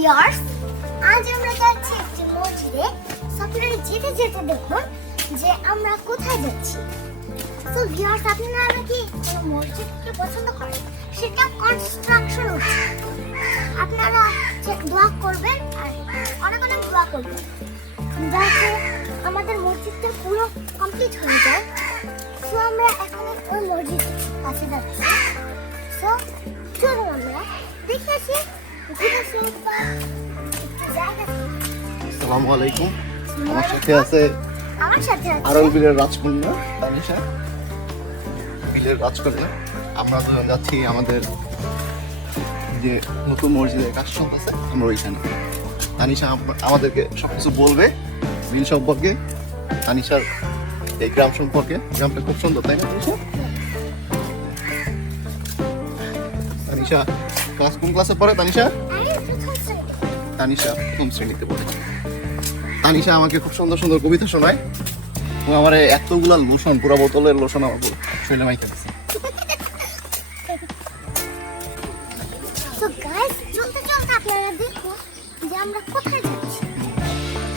Viewers, আজ আমরা যাচ্ছি একটি মসজিদে। আপনারা যেতে যেতে দেখুন যে আমরা কোথায় যাচ্ছি। তো ভিউয়ার্স, আপনারা কি কোনো মসজিদকে পছন্দ করেন? সেটা কনস্ট্রাকশন হচ্ছে। আপনারা দোয়া করবেন আর অনেক অনেক দোয়া করবেন যাতে আমাদের মসজিদটা পুরো কমপ্লিট হয়ে যায়। তো আমরা এখন ওই মসজিদ কাছে যাচ্ছি। তো চলুন আমরা দেখে আসি। আসসালামু আলাইকুম। আমার সাথে আছে আরল বিলের রাজকন্যা তানিশা। বিলের রাজকন্যা আমরা দুজন যাচ্ছি আমাদের যে নতুন মসজিদের কাজ চলতেছে, আমরা ওইখানে। তানিশা আমাদেরকে সবকিছু বলবে বিল সম্পর্কে, তানিশার এই গ্রাম সম্পর্কে। গ্রামটা খুব সুন্দর, তাই না তানিশা? তানিশা ক্লাস কোন ক্লাসে পড়ে? তানিশা প্রথম শ্রেণীতে পড়ে। তানিশা আমাকে খুব সুন্দর সুন্দর কবিতা শোনায়। ও আমার এতগুলা লোশন, পুরো বোতলের লোশন আমার শরীরে মাইকে দিচ্ছে।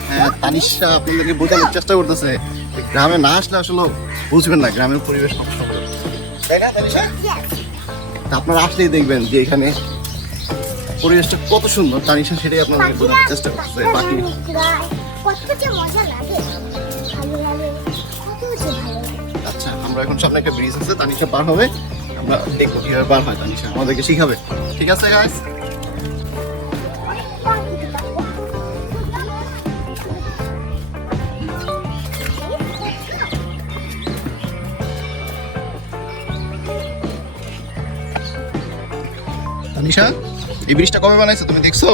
হ্যাঁ, তানিশা আপনাদেরকে বোঝানোর চেষ্টা করতেছে গ্রামে না আসলে আসলে বুঝবেন না গ্রামের পরিবেশ কত সুন্দর, তাই না তানিশা? আপনারা আসলেই দেখবেন যে এখানে পরিবেশটা কত সুন্দর। তানিশা সেটাই আপনাদেরকে বোঝানোর চেষ্টা করতেছে। বাকি আচ্ছা, আমরা এখন সামনে একটা ব্রিজ আছে, তানিশা পার হবে। আমরা দেখবো কিভাবে পার হয়, তানিশা আমাদেরকে শিখাবে। ঠিক আছে গাইস? তানিশা, এই ব্রিজটা কবে বানাইছো তুমি দেখছো?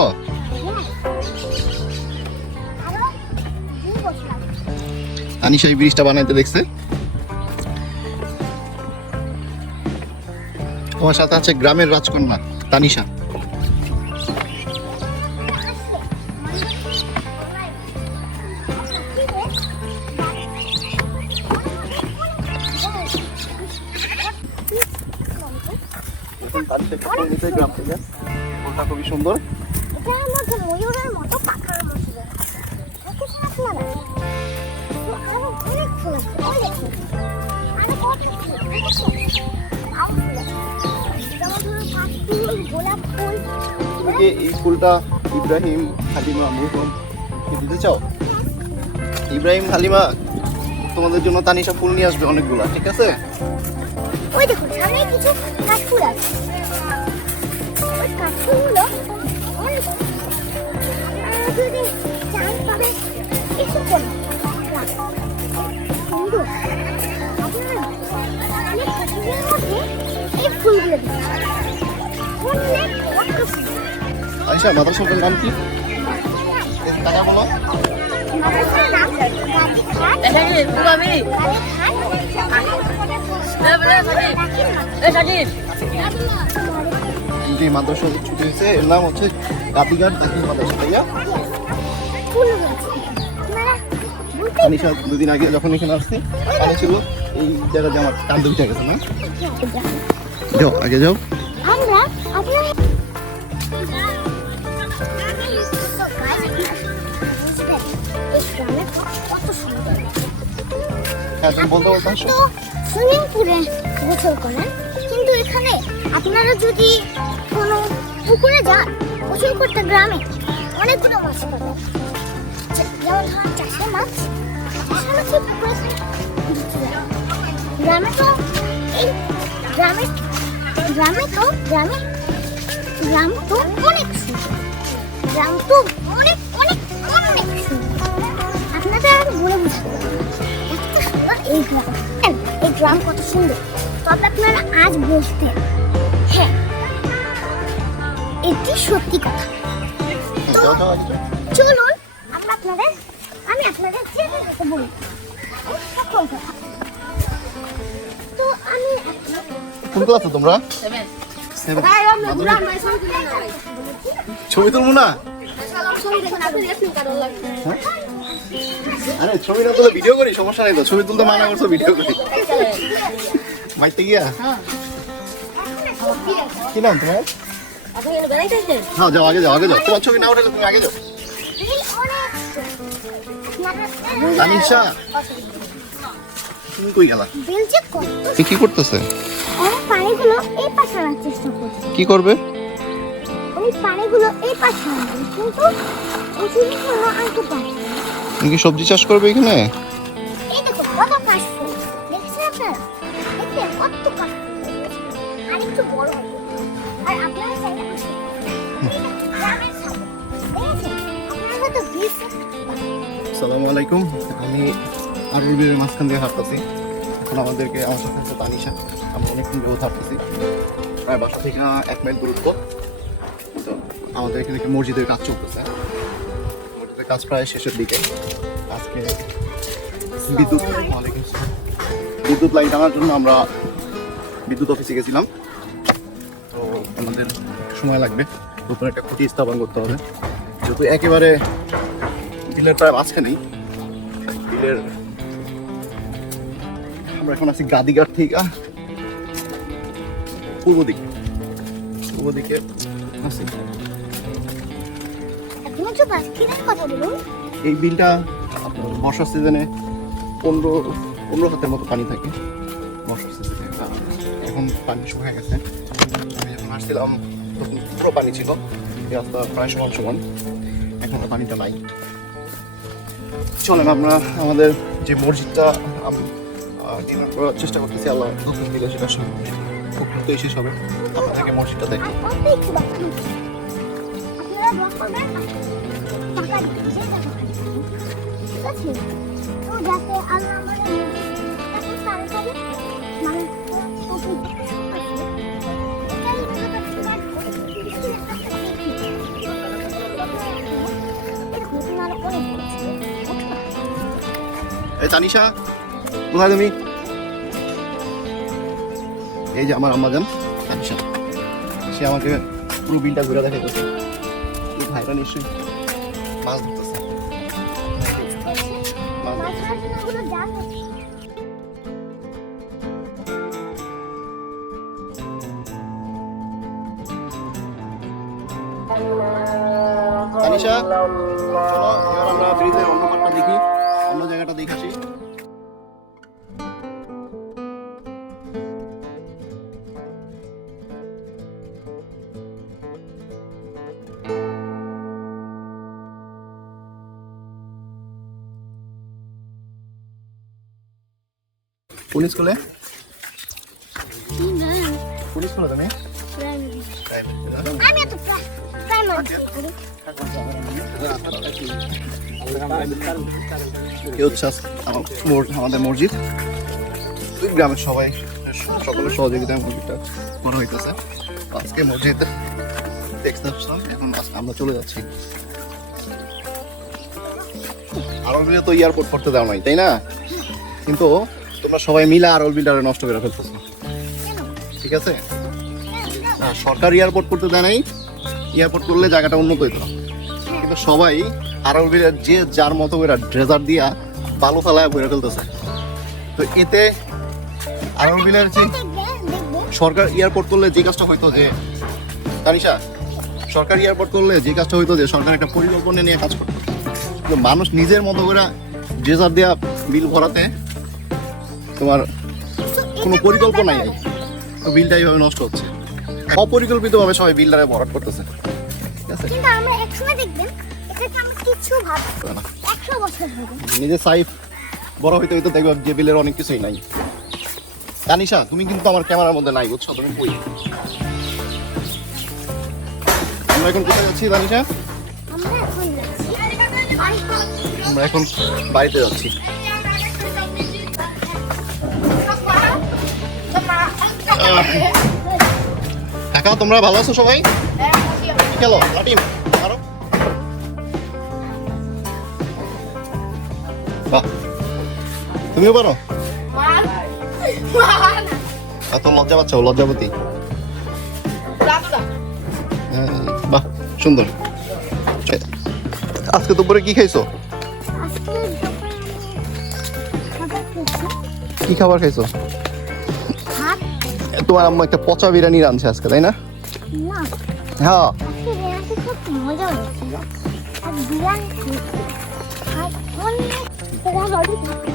তানিশা এই ব্রিজটা বানাইতে দেখছে। তোমার সাথে আছে গ্রামের রাজকন্যা তানিশা। গ্রাম থেকে ফুলটা খুবই সুন্দর। এটার মধ্যে ময়ূরের মতো পাখার মতো দেখেছেন আপনারা? তো আরো অনেক ফুল আছে, অনেক ফুল, আরো কত ফুল দেখেছেন? আরো ফুল আছে, যেমন ধরুন পাঁচ ফুল, গোলাপ ফুল। তুমি এই ফুলটা ইব্রাহিম হালিমা মুহম দিতে চাও? ইব্রাহিম হালিমা তোমাদের জন্য তানিশা ফুল নিয়ে আসবে অনেকগুলা, ঠিক আছে? ওই দেখুন সামনে কিছু কাঠফুল আছে। ওই কাঠফুলগুলো অনেক যদি চান তবে একটু করে সুন্দর। আপনারা অনেক কাঠফুলের মধ্যে এই ফুলগুলো তানিশা, মাদ্রাসার নাম কি? টাকা বলো। মাদ্রাসার নাম গাজী খান। যে মাদ্রাসা ছুটি হয়েছে এর নাম হচ্ছে গাদিঘাট দাখিল মাদ্রাসা, তাইয়া? তানিশা দুদিন আগে যখন এখানে আসছি পানি ছিল এই জায়গায়, আমার কান্দে উঠে গেছে না? যাও আগে যাও। হ্যাঁ, তুমি বলতে বলতে আসো। সুইমিং পুলে গোসল করেন, কিন্তু এখানে আপনারা যদি কোনো পুকুরে যান গোসল করতে, গ্রামে অনেকগুলো মাছ পাবেন। যেমন ধরুন চাষের মাছ, গ্রামে তো এই গ্রামে গ্রামে তো গ্রামে গ্রাম তো অনেক সুন্দর, গ্রাম তো অনেক অনেক অনেক সুন্দর। আপনাদের বলে বুঝতে এত সুন্দর এই গ্রাম, এই গ্রাম কত সুন্দর। তবে আপনারা আজ বুঝতেন, হ্যাঁ এটি সত্যি কথা। তো চলুন আমি আপনাদের বলি। তো আমি কোন ক্লাসে তোমরা? ছবি তুলবো না? আরে ছবি না তুলে ভিডিও করি, সমস্যা নেই তো। ছবি তুলতে মানা করছো, ভিডিও করি। মাইতে গিয়া কি নাম তোমার? আপনি এখানে বেড়াইতে আসছেন? হ্যাঁ যাও আগে যাও আগে যাও, তোমার ছবি না উঠলে তুমি আগে যাও। বিল অনেক আপনারা তানিশা তুমি কই গেলা? বিল যে কত কি করতেছে? অনেক পানিগুলো এই পাশে আনার চেষ্টা করছে। কি করবে? ওই পানিগুলো এই পাশে আনবে কিন্তু ওই জিনিসগুলো আনতে পারছে না। তুমি কি সবজি চাষ করবে এখানে? এই দেখো কত কাশফুল দেখছেন আপনারা, দেখতে কত কাশফুল আর একটু বড় হবে। আর আপনারা চাইলে আসতে পারেন। গ্রামের সাথে দেখেছেন আপনারা হয়তো বিচ আসসালামু আলাইকুম, আমি আরুল বিলের মাঝখান দিয়ে হাঁটতেছি। এখন আমাদেরকে আমার সাথে আছে তানিশা, আমরা অনেকক্ষণ যাবত হাঁটতেছি, প্রায় বাসা থেকে 1 মাইল দূরত্ব। তো আমাদের এখানে একটি মসজিদের কাজ চলতেছে, মসজিদের কাজ প্রায় শেষের দিকে। আজকে বিদ্যুৎ লাইন টানার জন্য আমরা বিদ্যুৎ অফিসে গেছিলাম। তো আমাদের সময় লাগবে, নতুন একটা খুঁটি স্থাপন করতে হবে, যেহেতু একেবারে বিলের প্রায় মাঝখানেই। বিলের আমরা এখন আছি গাদিঘাট থেকে পূর্ব দিকে আছি। এখন একটু বাস্কিনের কথা বলুন। এই বিলটা আপনার বর্ষার সিজনে 15 হাতের মতো পানি থাকে বর্ষার সিজনে। এখন পানি শুকিয়ে গেছে। আমি যখন আসছিলাম তখন পুরো পানি ছিল, এই রাস্তা প্রায় সমান। এখন আর পানিটা নাই। চলেন আমরা আমাদের যে মসজিদটা ডিনার করার চেষ্টা করতেছি, আল্লাহ নতুন দিলে সেটা খুব দ্রুতই শেষ হবে। আপনাদেরকে মসজিদটা দেখি। আর অল্প একটু বাকি আছে। আপনারা দোয়া করবেন টাকা দিতে যে টাকা ঠিক আছে, তো যাতে আল্লাহ আমাদের মসজিদটাকে তাড়াতাড়ি মানে কমপ্লিট করতে পারে। এটাই আমার কাজ করে এই তানিশা কোথায় তুমি? এই যে আমার আম্মাজান তানিশা, সে আমাকে পুরো বিলটা ঘুরে দেখাইতেছে। ভাইরা নিশ্চয়ই মাছ ধরতেছে। তানিশা এবার আমরা ব্রিজের অন্য পাটটা দেখি, অন্য জায়গাটা দেখে আসি। কোন স্কুলে? কোন স্কুলে তুমি? আমি তো প্রাইমারি এ হচ্ছে আমাদের মসজিদ। গ্রামের সকলের সহযোগিতায় মসজিদটা করা হইতেছে। আজকে মসজিদ দেখতে আসলাম, এখন আমরা চলে যাচ্ছি। আরল বিলে তো এয়ারপোর্ট করতে দেওয়া নাই, তাই না? কিন্তু তোমরা সবাই মিলে আরল বিলটা নষ্ট করে ফেলতেছো, ঠিক আছে? সরকার এয়ারপোর্ট করতে দেয় নাই, এয়ারপোর্ট করলে জায়গাটা উন্নত হইতো। কিন্তু সবাই আরল বিলের যে যার মতো করে ড্রেজার দিয়া বালু ফেলায় ভরে ফেলতেছে। তো এতে আরল বিলের যে সরকার এয়ারপোর্ট করলে যে কাজটা হইতো, যে তানিশা সরকার এয়ারপোর্ট করলে যে কাজটা হইতো, যে সরকার একটা পরিকল্পনা নিয়ে কাজ করতো। কিন্তু মানুষ নিজের মতো করে ড্রেজার দেওয়া বিল ভরাতে তোমার কোনো পরিকল্পনাই নাই, তো বিলটা এইভাবে নষ্ট হচ্ছে। অপরিকল্পিতভাবে সবাই বিলটারে ভরাট করতেছে, ঠিক আছে? কিন্তু আমরা একসময় দেখবেন এটাকে আমরা কিছু ভাববো না, 100 বছর হবে নিজে সাইফ বড় হইতে হইতে দেখবে যে বিলের অনেক কিছুই নাই। তানিশা তুমি কিন্তু আমার ক্যামেরার মধ্যে নাই, বুঝছো? তুমি কই? আমরা এখন কোথায় যাচ্ছি তানিশা? আমরা এখন বাড়িতে যাচ্ছি। কাকা তোমরা ভালো আছো সবাই? খেলো লাটিম আরো। বাহ, তুমিও পারো? এত লজ্জা পাচ্ছ, লজ্জাপতি। বাহ সুন্দর। আজকে দুপুরে কি খাইছো? কি খাবার খাইছো? তোমার আম্মা একটা পচা বিরিয়ানি রাঁধছে আজকে, তাই না? হ্যাঁ আজকে রেহাতে খুব মজা হয়েছিল আর বিরিয়ানি খেয়েছি আর অনেক ঘোরাঘুরি থাকতে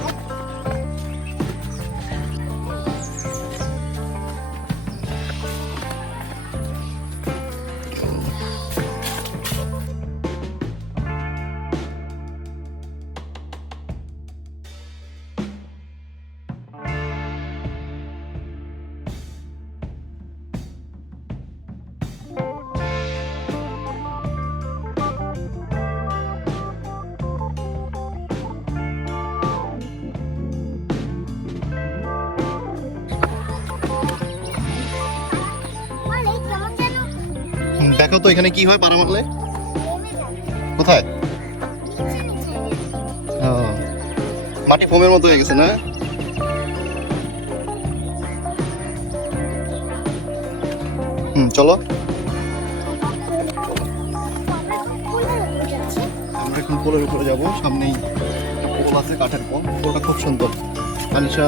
অনেক কেমন যেন দেখো তো এখানে কি হয় পাড়া মারলে নেমে যায় কোথায় নিচে নিচে ও, মাটি ফোমের মতো হয়ে গেছে না চলো আমরা এখন পোলের উপরে যাব সামনেই একটা পোল আছে কাঠের পোল পোলটা খুব সুন্দর তানিশা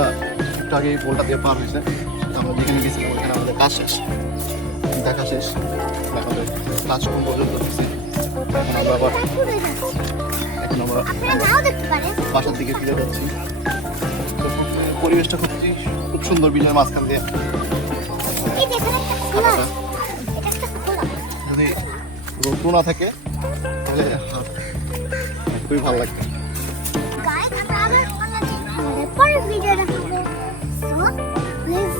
একটু আগে এই পোলটা দিয়ে পার হয়েছে আমরা যেখানে গেছিলাম ওখানে আমাদের কাজ শেষ দেখা শেষ আমাদের কাজ কোন পর্যন্ত হয়েছে এখন আমরা বাসার দিকে ফিরে যাচ্ছি তো পরিবেশটা খুব সুন্দর বিলের মাঝখান দিয়ে হাঁটাটা। যদি রোদ না থাকে তাহলে খুবই ভালো লাগবে পরের ভিডিও দেখাবো সো লেটস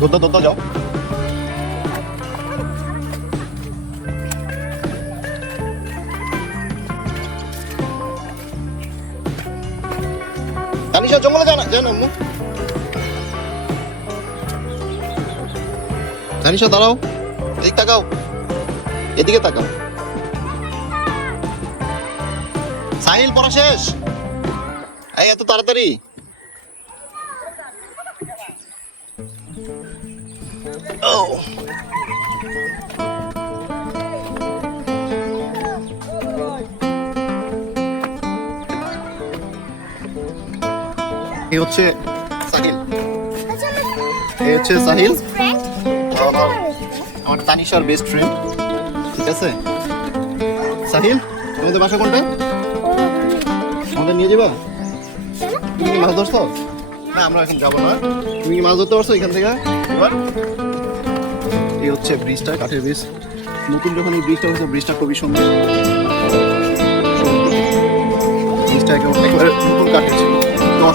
গো দৌড়া যাও তানিশা জঙ্গলে যায় না আম্মু তানিশা দাঁড়াও এদিক তাকাও এদিকে তাকাও সাহিল পড়া শেষ এই এত তাড়াতাড়ি ও এই হচ্ছে সাহিল এই হচ্ছে সাহিল আমার তানিশার বেস্ট ফ্রেন্ড ঠিক আছে সাহিল তোমাদের বাসা কোনটা আমাদের নিয়ে যাবা তুমি কি মাছ ধরছো না আমরা এখন যাবো না তুমি কি মাছ ধরতে পারছো এখান থেকে এবার এই হচ্ছে ব্রিজটা কাঠের ব্রিজ নতুন যখন এই ব্রিজটা হচ্ছে ব্রিজটা খুবই সুন্দর ব্রিজটা একেবারে নতুন কাঠের ছিল তো